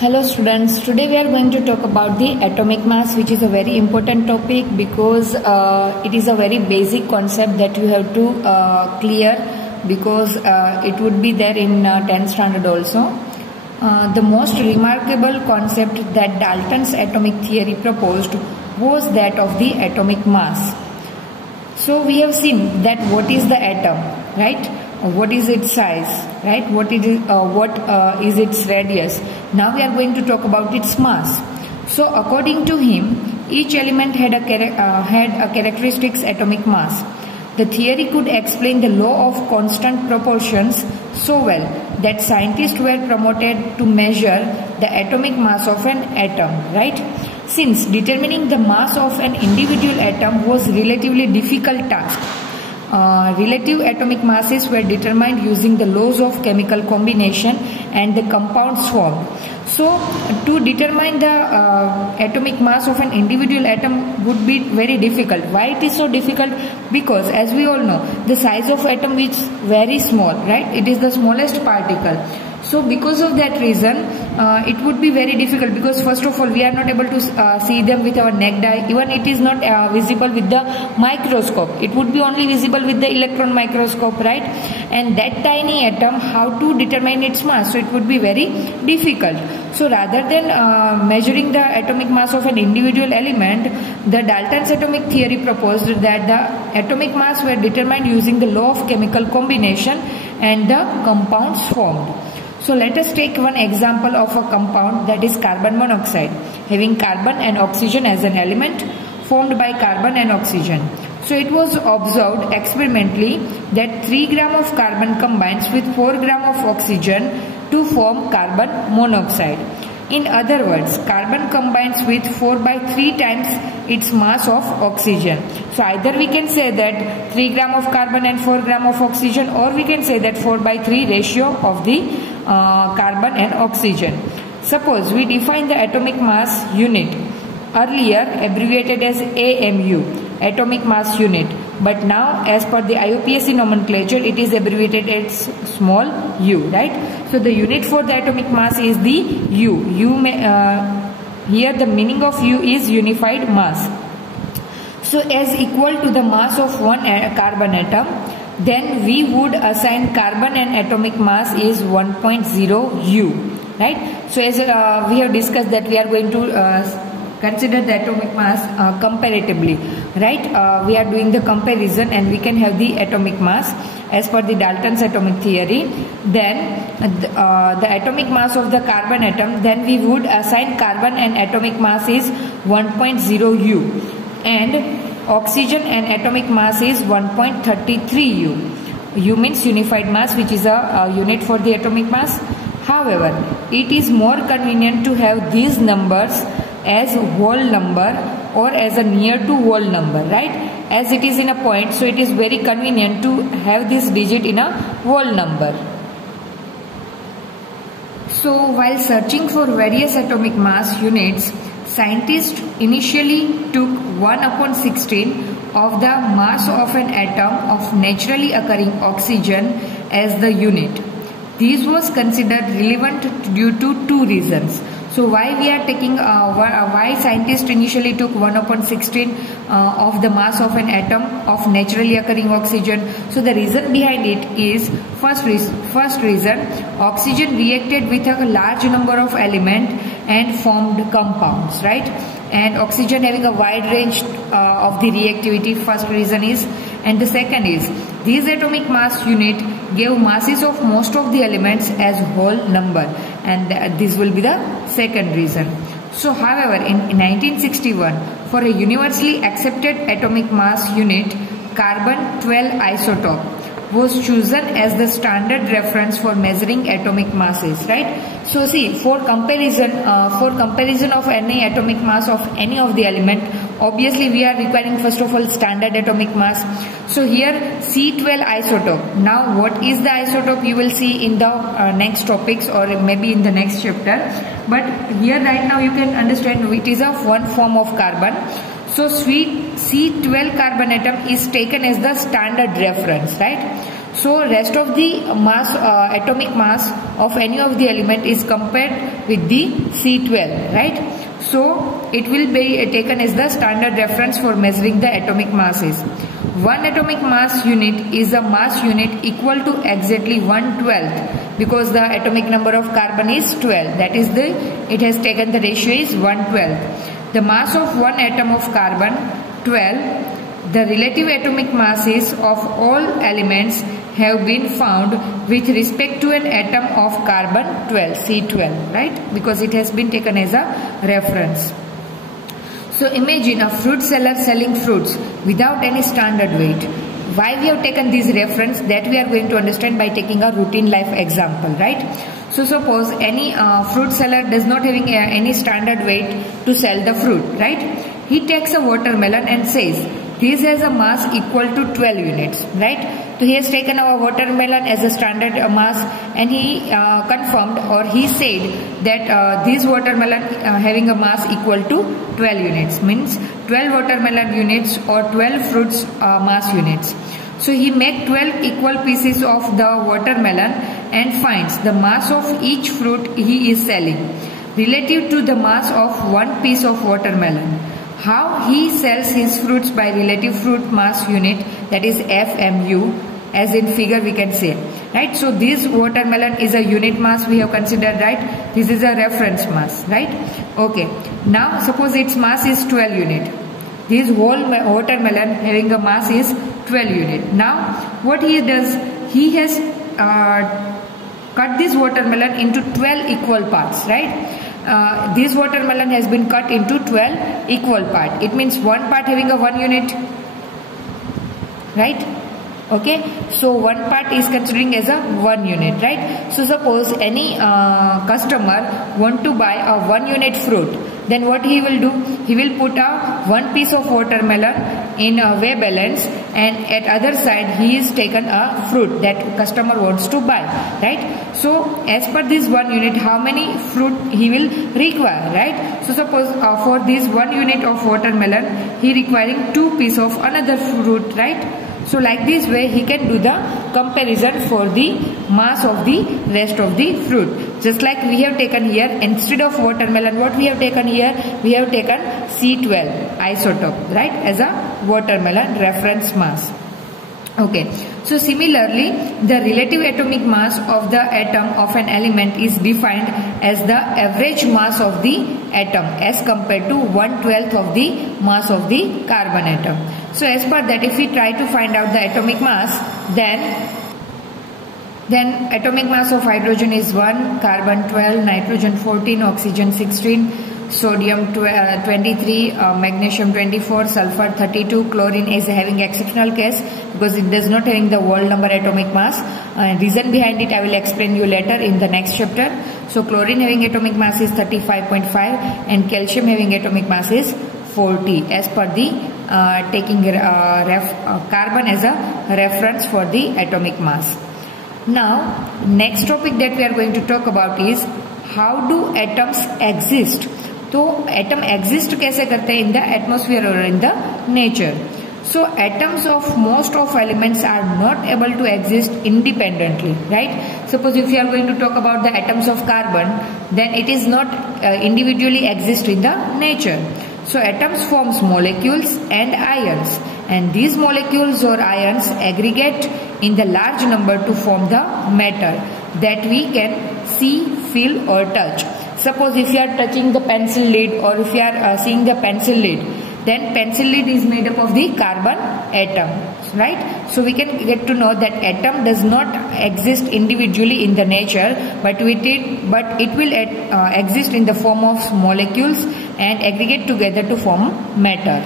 Hello students, today we are going to talk about the atomic mass, which is a very important topic because it is a very basic concept that you have to clear because it would be there in 10th standard also. The most remarkable concept that Dalton's atomic theory proposed was that of the atomic mass. So we have seen that what is the atom, right? What is its size, right? What is its radius. Now we are going to talk about its mass. So according to him, each element had a characteristics atomic mass. The theory could explain the law of constant proportions so well that scientists were promoted to measure the atomic mass of an atom, right? Since determining the mass of an individual atom was relatively difficult task. Relative atomic masses were determined using the laws of chemical combination and the compounds formed. So, to determine the atomic mass of an individual atom would be very difficult. Why it is so difficult? Because as we all know, the size of atom is very small, right? It is the smallest particle. So because of that reason, it would be very difficult because first of all we are not able to see them with our naked eye. Even it is not visible with the microscope. It would be only visible with the electron microscope, right? And that tiny atom, how to determine its mass? So it would be very difficult. So rather than measuring the atomic mass of an individual element, the Dalton's atomic theory proposed that the atomic mass were determined using the law of chemical combination and the compounds formed. So let us take one example of a compound, that is carbon monoxide, having carbon and oxygen as an element formed by carbon and oxygen. So it was observed experimentally that 3 gram of carbon combines with 4 gram of oxygen to form carbon monoxide. In other words, carbon combines with 4 by 3 times its mass of oxygen. So either we can say that 3 gram of carbon and 4 gram of oxygen, or we can say that 4 by 3 ratio of the carbon and oxygen. Suppose we define the atomic mass unit, earlier abbreviated as AMU, atomic mass unit, but now as per the IUPAC nomenclature it is abbreviated as small u, right? So the unit for the atomic mass is the U. Here the meaning of U is unified mass. So as equal to the mass of one carbon atom, then we would assign carbon and atomic mass is 1.0 U, right? So as we have discussed that we are going to consider the atomic mass comparatively, right? We are doing the comparison and we can have the atomic mass as per the Dalton's atomic theory. Then the atomic mass of the carbon atom, then we would assign carbon and atomic mass is 1.0 U, and oxygen and atomic mass is 1.33 U. U means unified mass, which is a unit for the atomic mass. However, it is more convenient to have these numbers as whole number or as a near to whole number, right? As it is in a point, so it is very convenient to have this digit in a whole number. So while searching for various atomic mass units, scientists initially took 1/16 of the mass of an atom of naturally occurring oxygen as the unit. This was considered relevant due to 2 reasons. So why we are taking, why scientists initially took 1/16 of the mass of an atom of naturally occurring oxygen? So the reason behind it is, first reason, oxygen reacted with a large number of elements and formed compounds, right? And oxygen having a wide range of the reactivity, first reason is. And the second is, this atomic mass unit gave masses of most of the elements as whole number, and this will be the second reason. So however, in 1961, for a universally accepted atomic mass unit, carbon-12 isotope was chosen as the standard reference for measuring atomic masses, right? So see, for comparison of any atomic mass of any of the element, obviously we are requiring first of all standard atomic mass. So here C12 isotope. Now what is the isotope you will see in the next topics or maybe in the next chapter. But here right now you can understand it is of one form of carbon. So C12 carbon atom is taken as the standard reference, right? So rest of the mass, atomic mass of any of the element is compared with the C12, right? So it will be taken as the standard reference for measuring the atomic masses. One atomic mass unit is a mass unit equal to exactly 1/12, because the atomic number of carbon is 12. That is it has taken the ratio is 1/12. The mass of one atom of carbon 12. The relative atomic masses of all elements have been found with respect to an atom of carbon 12, C12, right? Because it has been taken as a reference. So imagine a fruit seller selling fruits without any standard weight. Why we have taken this reference, that we are going to understand by taking a routine life example, right? So suppose any fruit seller does not having any standard weight to sell the fruit, right? He takes a watermelon and says, this has a mass equal to 12 units, right? So he has taken our watermelon as a standard mass, and he confirmed, or he said that this watermelon having a mass equal to 12 units, means 12 watermelon units or 12 fruits mass units. So he make 12 equal pieces of the watermelon and finds the mass of each fruit he is selling relative to the mass of one piece of watermelon. How he sells his fruits by relative fruit mass unit, that is FMU, as in figure we can say, right? So this watermelon is a unit mass we have considered, right? This is a reference mass, right? Okay, now suppose its mass is 12 unit. This whole watermelon having a mass is 12 unit. Now what he does, he has cut this watermelon into 12 equal parts, right? This watermelon has been cut into 12 equal parts. It means one part having a 1 unit, right? Okay, so one part is considering as a 1 unit, right? So suppose any customer want to buy a 1 unit fruit, then what he will do, he will put a 1 piece of watermelon in a weigh balance, and at other side he is taken a fruit that customer wants to buy, right? So as per this 1 unit, how many fruit he will require, right? So suppose for this 1 unit of watermelon, he requiring 2 pieces of another fruit, right? So like this way he can do the comparison for the mass of the rest of the fruit. Just like we have taken here, instead of watermelon, what we have taken here, we have taken C12 isotope, right, as a watermelon reference mass. Okay, so similarly the relative atomic mass of the atom of an element is defined as the average mass of the atom as compared to 1/12 of the mass of the carbon atom. So as per that, if we try to find out the atomic mass, then atomic mass of hydrogen is 1, carbon 12, nitrogen 14, oxygen 16, sodium 23, magnesium 24, sulfur 32, chlorine is having exceptional case because it does not having the whole number atomic mass. Reason behind it I will explain you later in the next chapter. So chlorine having atomic mass is 35.5 and calcium having atomic mass is 40 as per the taking carbon as a reference for the atomic mass. Now next topic that we are going to talk about is how do atoms exist. तो atom exist कैसे करते हैं in the atmosphere और in the nature. So atoms of most of elements are not able to exist independently, right? Suppose if you are going to talk about the atoms of carbon, then it is not individually exist in the nature. So atoms forms molecules and ions, and these molecules or ions aggregate in the large number to form the matter that we can see, feel or touch. Suppose if you are touching the pencil lid or if you are seeing the pencil lid, then pencil lid is made up of the carbon atom, right? So we can get to know that atom does not exist individually in the nature, but it will exist in the form of molecules and aggregate together to form matter.